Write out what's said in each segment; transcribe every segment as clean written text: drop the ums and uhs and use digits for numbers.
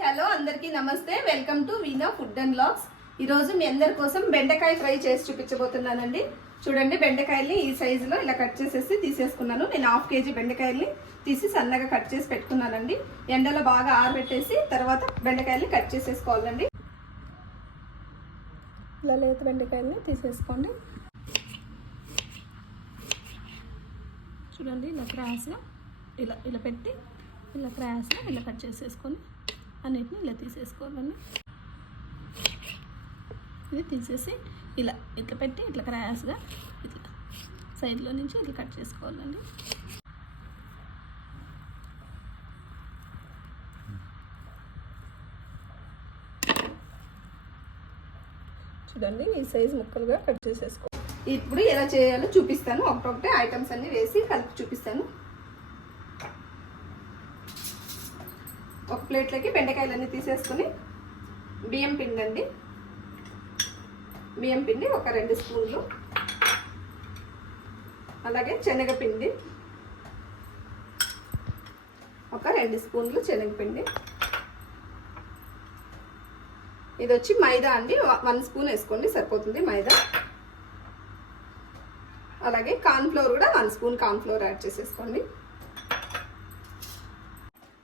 Hello అందరికీ నమస్తే. Welcome to Veena food and blogs. ఈరోజు మీ అందరి కోసం బెండకాయ ఫ్రై చేసి చూపించబోతున్నానండి. చూడండి, బెండకాయల్ని ఈ సైజులో ఇలా కట్ చేసేసి తీసేసుకున్నాను. నేను 1/2 kg బెండకాయల్ని తీసి సన్నగా కట్ చేసి పెట్టుకున్నానండి. ఎండలో బాగా ఆరబెట్టేసి తర్వాత బెండకాయల్ని కట్ చేసేసుకోవాలండి. ఇలా లేత బెండకాయల్ని తీసేసుకోండి. చూడండి, ఇలా క్రాస్గా ఇలా ఇలా పెట్టి ఇలా క్రాస్గా ఇలా కట్ చేసేసుకొని అన్నిటిని ఇలా తీసేసుకోవాలండి. ఇది తీసేసి ఇలా ఇట్లా పెట్టి ఇట్లా క్రాస్గా ఇట్లా సైడ్లో నుంచి ఇట్లా కట్ చేసుకోవాలండి. చూడండి, ఈ సైజు ముక్కలుగా కట్ చేసేసుకో. ఇప్పుడు ఎలా చేయాలో చూపిస్తాను. ఒకటొకటి ఐటమ్స్ అన్ని వేసి కలిపి చూపిస్తాను. ఒక ప్లేట్లోకి బెండకాయలన్నీ తీసేసుకొని బియ్యం పిండి అండి, బియ్యం పిండి ఒక 2 స్పూన్లు, అలాగే శనగపిండి ఒక 2 స్పూన్లు శనగపిండి. ఇది వచ్చి మైదా అండి, 1 స్పూన్ వేసుకోండి సరిపోతుంది మైదా. అలాగే కార్న్ఫ్లోర్ కూడా 1 స్పూన్ కార్న్ఫ్లోర్ యాడ్ చేసేసుకోండి.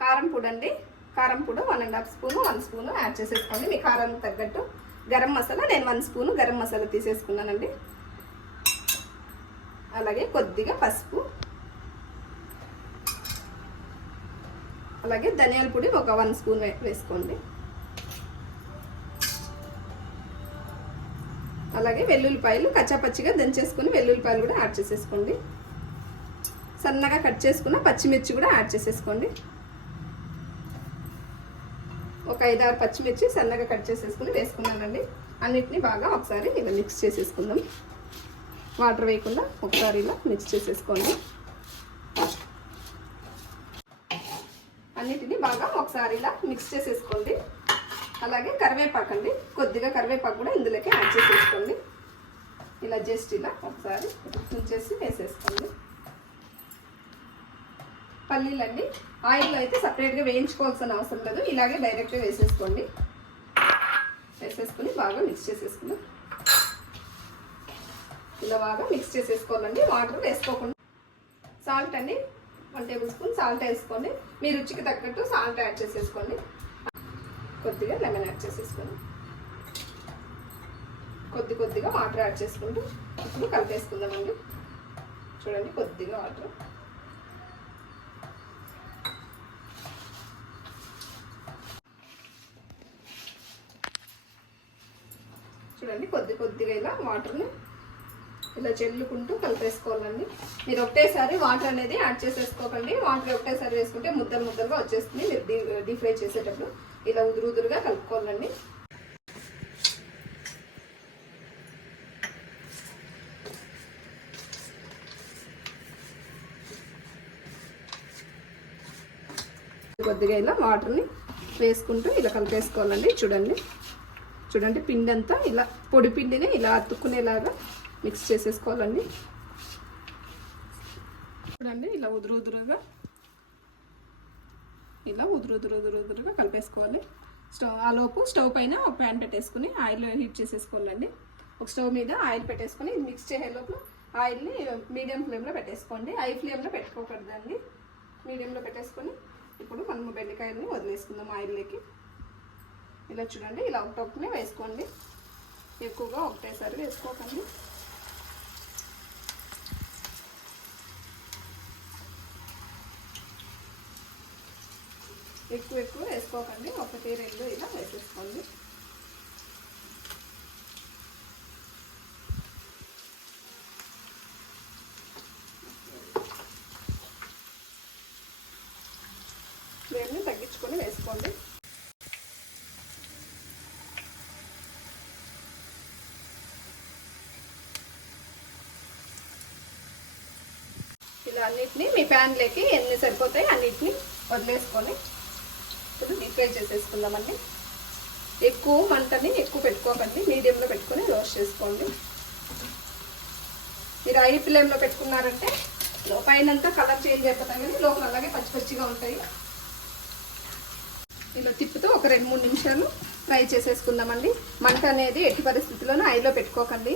కారం పొడి అండి, కారం పొడి 1.5 స్పూన్ 1 స్పూన్ యాడ్ చేసేసుకోండి మీ కారానికి తగ్గట్టు. గరం మసాలా నేను 1 స్పూన్ గరం మసాలా తీసేసుకున్నానండి. అలాగే కొద్దిగా పసుపు, అలాగే ధనియాల పొడి ఒక 1 స్పూన్ వేసుకోండి. అలాగే వెల్లుల్లిపాయలు కచ్చాపచ్చిగా దంచేసుకుని వెల్లుల్లిపాయలు కూడా యాడ్ చేసేసుకోండి. సన్నగా కట్ చేసుకున్న పచ్చిమిర్చి కూడా యాడ్ చేసేసుకోండి. ఒక 5-6 పచ్చిమిర్చి సన్నగా కట్ చేసేసుకుని వేసుకున్నానండి. అన్నిటిని బాగా ఒకసారి ఇలా మిక్స్ చేసేసుకుందాం. వాటర్ వేయకుండా ఒకసారి ఇలా మిక్స్ చేసేసుకోండి. అన్నిటిని బాగా ఒకసారి ఇలా మిక్స్ చేసేసుకోండి. అలాగే కరివేపాకు అండి, కొద్దిగా కరివేపాకు కూడా ఇందులోకి యాడ్ చేసేసుకోండి. ఇలా జస్ట్ ఇలా ఒకసారి ఉంచేసి వేసేసుకోండి. పల్లీలు అండి, ఆయిల్లో అయితే సపరేట్గా వేయించుకోవాల్సిన అవసరం లేదు, ఇలాగే డైరెక్ట్గా వేసేసుకోండి. వేసేసుకొని బాగా మిక్స్ చేసేసుకుందాం. ఇలా బాగా మిక్స్ చేసేసుకోవాలండి, వాటర్ వేసుకోకుండా. సాల్ట్ అండి, 1 టేబుల్ స్పూన్ సాల్ట్ వేసుకోండి. మీ రుచికి తగ్గట్టు సాల్ట్ యాడ్ చేసేసుకోండి. కొద్దిగా లెమన్ యాడ్ చేసేసుకోండి. కొద్దిగా వాటర్ యాడ్ చేసుకుంటూ ఇప్పుడు కలిపేసుకుందామండి. చూడండి, కొద్దిగా వాటర్. చూడండి, కొద్దిగా ఇలా వాటర్ని ఇలా చెల్లుకుంటూ కలిపేసుకోవాలండి. మీరు ఒకటేసారి వాటర్ అనేది యాడ్ చేసేసుకోకండి. వాటర్ ఒకటేసారి వేసుకుంటే ముద్దలుగా వచ్చేస్తుంది. మీరు డీప్ ఫ్రై చేసేటప్పుడు ఇలా ఉదురుగా కలుపుకోవాలండి. కొద్దిగా ఇలా వాటర్ని వేసుకుంటూ ఇలా కలిపేసుకోవాలండి. చూడండి పిండి అంతా ఇలా పొడి పిండిని ఇలా అతుక్కునేలాగా మిక్స్ చేసేసుకోవాలండి. చూడండి, ఇలా ఉదురుగా కలిపేసుకోవాలి. ఆలోపు స్టవ్ పైన ఒక ప్యాన్ పెట్టేసుకుని ఆయిల్ హీట్ చేసేసుకోవాలండి. ఒక స్టవ్ మీద ఆయిల్ పెట్టేసుకొని మిక్స్ చేసేలోపు ఆయిల్ని మీడియం ఫ్లేమ్లో పెట్టేసుకోండి. హై ఫ్లేమ్లో పెట్టుకోకూడదండి, మీడియంలో పెట్టేసుకొని ఇప్పుడు మనము బెండకాయలని వదిలేసుకుందాం ఆయిల్లోకి. ఇలా చూడండి, ఇలా ఒకటొకటినే వేసుకోండి, ఎక్కువగా ఒకటేసారి వేసుకోకండి. ఎక్కువ వేసుకోకండి, 1-2 ఇలా వేసేసుకోండి. ఫ్లేమ్ని తగ్గించుకొని వేసుకోండి. ఇలా అన్నిటిని మీ ప్యాన్లోకి ఎన్ని సరిపోతాయి అన్నిటిని వదిలేసుకొని ఇప్పుడు డీప్ ఫ్రై చేసేసుకుందామండి. ఎక్కువ మంటని ఎక్కువ పెట్టుకోకండి, మీడియంలో పెట్టుకొని రోస్ట్ చేసుకోండి. మీరు హై ఫ్లేమ్లో పెట్టుకున్నారంటే పైనంతా కలర్ చేంజ్ అయిపోతాయి కానీ లోపల అలాగే పచ్చిగా ఉంటాయి. ఇలా తిప్పుతూ ఒక 2-3 నిమిషాలు ఫ్రై చేసేసుకుందామండి. మంట అనేది ఎట్టి పరిస్థితుల్లోనూ హైలో పెట్టుకోకండి.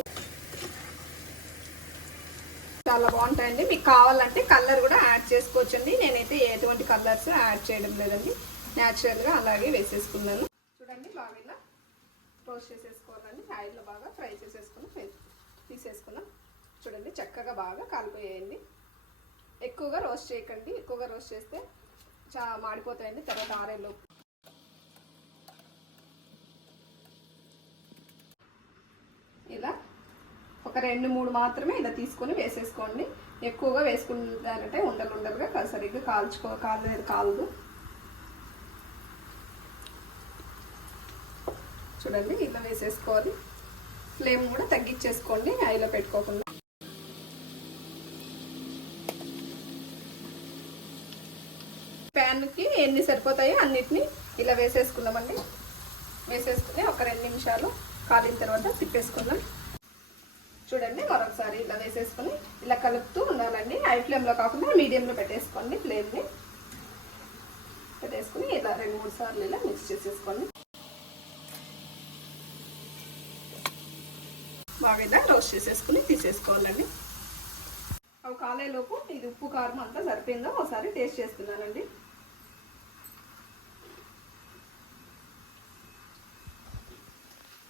చాలా బాగుంటాయండి. మీకు కావాలంటే కలర్ కూడా యాడ్ చేసుకోవచ్చండి. నేనైతే ఎటువంటి కలర్స్ యాడ్ చేయడం లేదండి, న్యాచురల్గా అలాగే వేసేసుకున్నాను. చూడండి బాగా ఇలా రోస్ట్ చేసేసుకోవాలండి. ఆయిల్లో బాగా ఫ్రై చేసేసుకుని తీసేసుకున్నాం. చూడండి చక్కగా బాగా కాలిపోయాయండి. ఎక్కువగా రోస్ట్ చేయకండి, ఎక్కువగా రోస్ట్ చేస్తే మాడిపోతాయండి తర్వాత ఆరేలో. ఇలా ఒక 2-3 మాత్రమే ఇలా తీసుకొని వేసేసుకోండి. ఎక్కువగా వేసుకుంటారంటే ఉండలుగా సరిగ్గా కాలదు. చూడండి ఇలా వేసేసుకోవాలి. ఫ్లేమ్ కూడా తగ్గించేసుకోండి హైలో పెట్టుకోకుండా. ప్యాన్కి ఎన్ని సరిపోతాయో అన్నిటిని ఇలా వేసేసుకుందామండి. వేసేసుకుని ఒక 2 నిమిషాలు కాలిన తర్వాత తిప్పేసుకుందాం. చూడండి మరొకసారి ఇలా వేసేసుకొని ఇలా కలుపుతూ ఉండాలండి. హై ఫ్లేమ్లో కాకుండా మీడియంలో పెట్టేసుకోండి. ఫ్లేమ్ని పెట్టేసుకుని ఇలా 2-3 సార్లు ఇలా మిక్స్ చేసేసుకోండి. బాగా ఇలా రోస్ట్ చేసేసుకుని తీసేసుకోవాలండి. అవి కాలేలోపు ఇది ఉప్పు కారం అంతా సరిపోయిందో ఒకసారి టేస్ట్ చేస్తున్నానండి.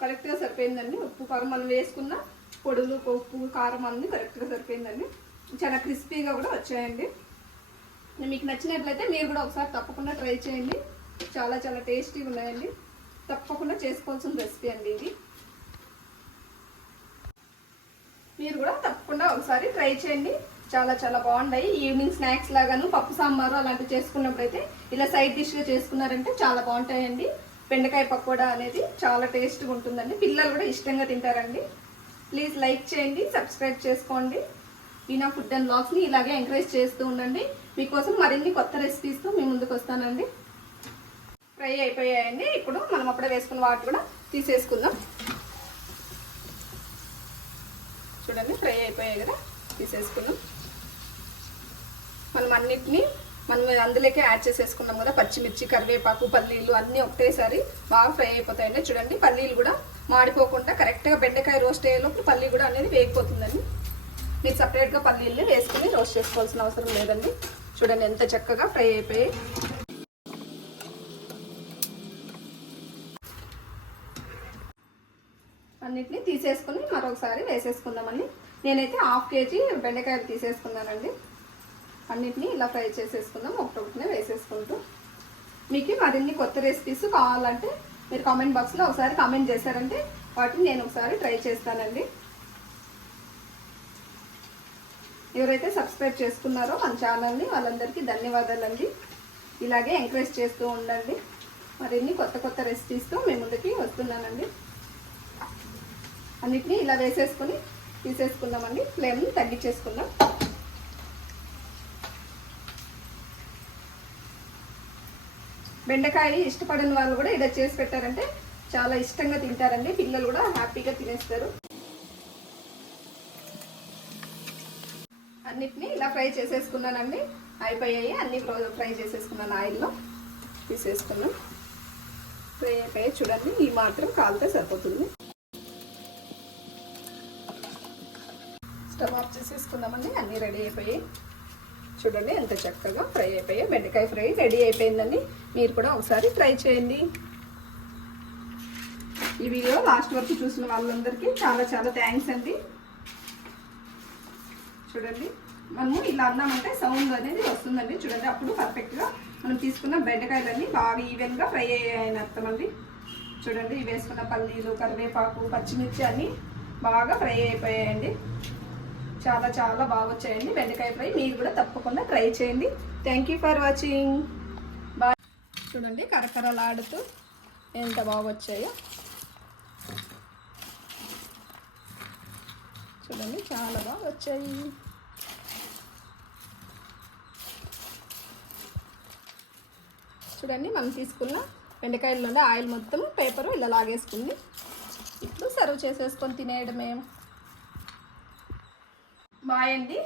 కరెక్ట్గా సరిపోయిందండి. ఉప్పు కారం మనం వేసుకున్న పొడులు ఉప్పు కారం అన్నీ కరెక్ట్గా సరిపోయిందండి. చాలా క్రిస్పీగా కూడా వచ్చాయండి. మీకు నచ్చినట్లయితే మీరు కూడా ఒకసారి తప్పకుండా ట్రై చేయండి. చాలా చాలా టేస్టీగా ఉన్నాయండి. తప్పకుండా చేసుకోవాల్సిన రెసిపీ అండి ఇది. మీరు కూడా తప్పకుండా ఒకసారి ట్రై చేయండి. చాలా చాలా బాగున్నాయి. ఈవినింగ్ స్నాక్స్ లాగాను పప్పు సాంబారు అలాంటివి చేసుకున్నప్పుడైతే ఇలా సైడ్ డిష్గా చేసుకున్నారంటే చాలా బాగుంటాయండి. బెండకాయ పకోడా అనేది చాలా టేస్ట్గా ఉంటుందండి. పిల్లలు కూడా ఇష్టంగా తింటారండి. ప్లీజ్ లైక్ చేయండి, సబ్స్క్రైబ్ చేసుకోండి. వీణా ఫుడ్ అండ్ వ్లాగ్స్ని ఇలాగే ఎంకరేజ్ చేస్తూ ఉండండి. మీకోసం మరిన్ని కొత్త రెసిపీస్తో మీ ముందుకు వస్తానండి. ఫ్రై అయిపోయాయండి. ఇప్పుడు మనం అప్పుడే వేసుకున్న వాటి కూడా తీసేసుకుందాం. చూడండి ఫ్రై అయిపోయాయి కదా, తీసేసుకుందాం. మనం అందులోకే యాడ్ చేసేసుకున్నాం కదా, పచ్చిమిర్చి, కరివేపాకు, పల్లీలు అన్నీ ఒకటేసారి బాగా ఫ్రై అయిపోతాయండి. చూడండి పల్లీలు కూడా మాడిపోకుండా కరెక్ట్గా బెండకాయ రోస్ట్ అయ్యేలోపు పల్లీ కూడా అనేది వేగిపోతుందండి. మీరు సపరేట్గా పల్లీలు వేసుకుని రోస్ట్ చేసుకోవాల్సిన అవసరం లేదండి. చూడండి ఎంత చక్కగా ఫ్రై అయిపోయాయి. అన్నిటిని తీసేసుకుని మరొకసారి వేసేసుకుందామండి. నేనైతే 1/2 కేజీ బెండకాయలు తీసేసుకున్నానండి. అన్నిటిని ఇలా ఫ్రై చేసేసుకుందాం ఒకటొకటినే వేసేసుకుంటూ. మీకు మరిన్ని కొత్త రెసిపీస్ కావాలంటే మీరు కామెంట్ బాక్స్లో ఒకసారి కామెంట్ చేశారంటే వాటిని నేను ఒకసారి ట్రై చేస్తానండి. ఎవరైతే సబ్స్క్రైబ్ చేసుకున్నారో మన ఛానల్ని వాళ్ళందరికీ ధన్యవాదాలండి. ఇలాగే ఎంకరేజ్ చేస్తూ ఉండండి. మరిన్ని కొత్త కొత్త రెసిపీస్తో మీ ముందుకి వస్తున్నానండి. అన్నిటిని ఇలా వేసేసుకొని తీసేసుకుందామండి. ఫ్లేమ్ని తగ్గించేసుకుందాం. బెండకాయ ఇష్టపడిన వాళ్ళు కూడా ఇలా చేసి పెట్టారంటే చాలా ఇష్టంగా తింటారండి. పిల్లలు కూడా హ్యాపీగా తినేస్తారు. అన్నిటిని ఇలా ఫ్రై చేసేసుకున్నానండి. అయిపోయాయి. అన్ని ఫ్రై చేసేసుకున్నాను. ఆయిల్లో తీసేసుకున్నాం. ఫ్రై అయిపోయాయి. చూడండి ఈ మాత్రం కాలితే సరిపోతుంది. స్టవ్ ఆఫ్ చేసేసుకుందామండి. అన్నీ రెడీ అయిపోయాయి. చూడండి ఎంత చక్కగా ఫ్రై అయిపోయాయి. బెండకాయ ఫ్రై రెడీ అయిపోయిందండి. మీరు కూడా ఒకసారి ట్రై చేయండి. ఈ వీడియో లాస్ట్ వరకు చూసిన వాళ్ళందరికీ చాలా చాలా థ్యాంక్స్ అండి. చూడండి మనము ఇలా అన్నామంటే సౌండ్ అనేది వస్తుందండి. చూడండి అప్పుడు పర్ఫెక్ట్గా మనం తీసుకున్న బెండకాయలన్నీ బాగా ఈవెన్గా ఫ్రై అయ్యాయని అర్థం అండి. చూడండి ఇవి వేసుకున్న పల్లీలు, కరివేపాకు, పచ్చిమిర్చి అన్నీ బాగా ఫ్రై అయిపోయాయండి. చాలా చాలా బాగా వచ్చాయండి బెండకాయ ఫ్రై. మీరు కూడా తప్పకుండా ట్రై చేయండి. Thank you for watching. Bye. చూడండి కరకరలాడుతూ ఎంత బాగా వచ్చాయో. చూడండి చాలా బాగా వచ్చాయి. చూడండి మనం తీసుకున్న బెండకాయల్లోనే ఆయిల్ మొత్తం పేపరు ఇలా లాగేసుకుంది. ఇప్పుడు సర్వ్ చేసేసుకొని తినేయడమే. బాయ్ అండి.